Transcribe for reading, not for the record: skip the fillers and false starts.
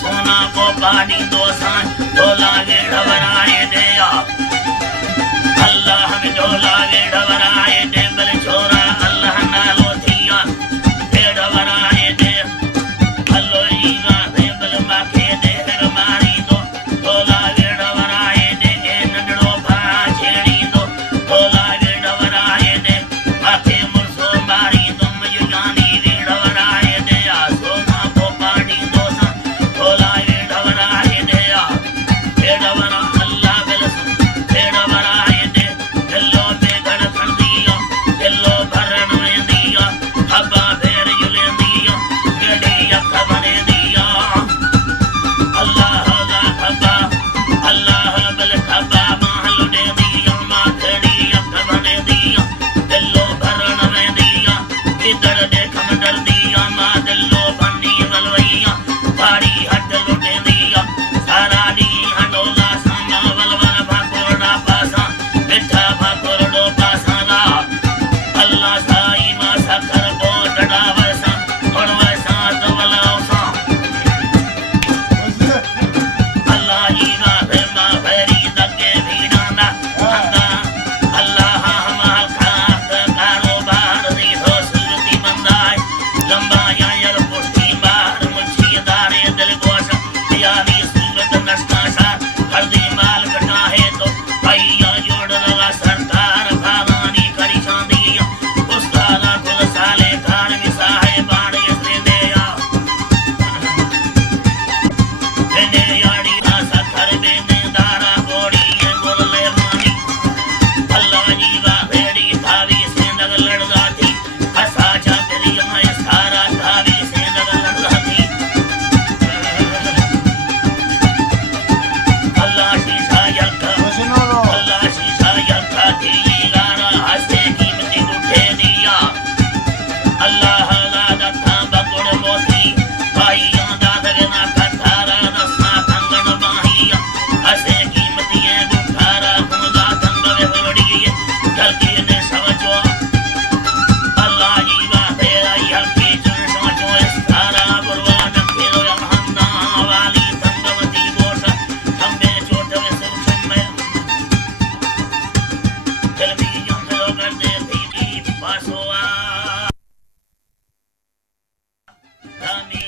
सोना को पानी दो सान डोला गे ढवराए दे अल्लाह में डोला गे ढवराए दे बल छोरा अल्लाह नालो थिया दे ढवराए दे अल्लो ईवा दे बल माखे दे मारी दो डोला गे ढवराए दे ए नंढड़ो भा छेड़ी दो डोला गे ढवराए दे माखे मुरसो मारी दो मुझ जानी गे ढवराए दे सोना को पानी दो Dami